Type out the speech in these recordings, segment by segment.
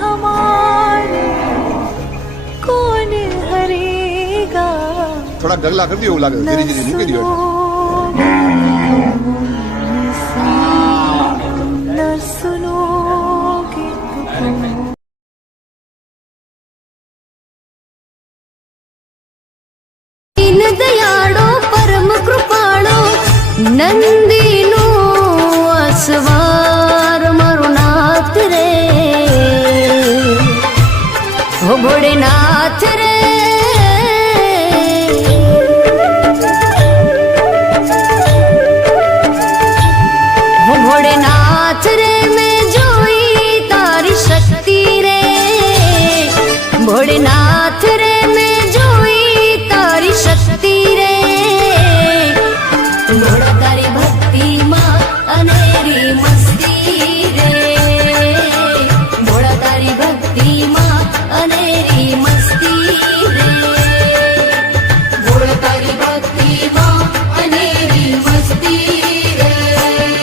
हमारे कौन हरेगा। थोड़ा गगला कर दियो लागे धीरे धीरे मूकी दियो न सुनोगे तुम। दीन दयाळो परम कृपाळो नंदीनो असवार मारो नाथ रे हो भोलेनाथ रे। हो भोलेनाथ रे मैं जोई तारी शक्ति रे। भोलेनाथ रे मैं जोई तारी शक्ति रे। मोड़ा तारी भक्ति माँ अनेरी मस्ती रे। मोड़ा तारी भक्ति माँ अनेरी मस्ती रे। मोड़ा तारी भक्ति माँ अनेरी मस्ती रे।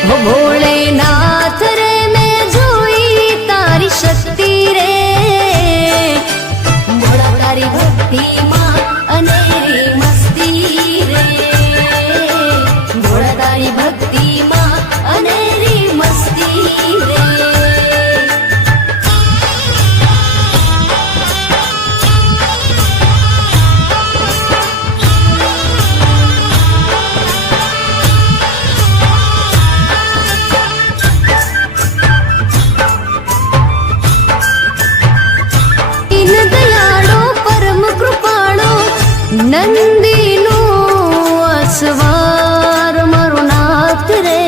हो भोलेनाथ रे मैं जोई तारी शक्ति रे। मोड़ा तारी भक्ति माँ अनेरी मस्ती रे। मोड़ा तारी भक्ति माँ अनेरी मस्ती रे। दीन दयाळो परम कृपाळो नंदीनो असवार मारो नाथ रे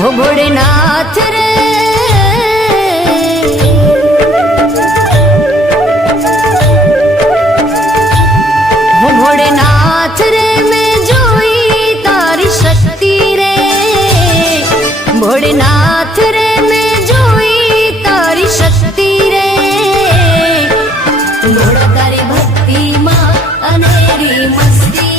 हो भोलेनाथ रे। हो भोलेनाथ रे मैं जोई तारी शक्ति रे। भोलेनाथ रे मैं जोई तारी शक्ति रे। मोड़ा तारी भक्ति माँ अनेरी मस्ती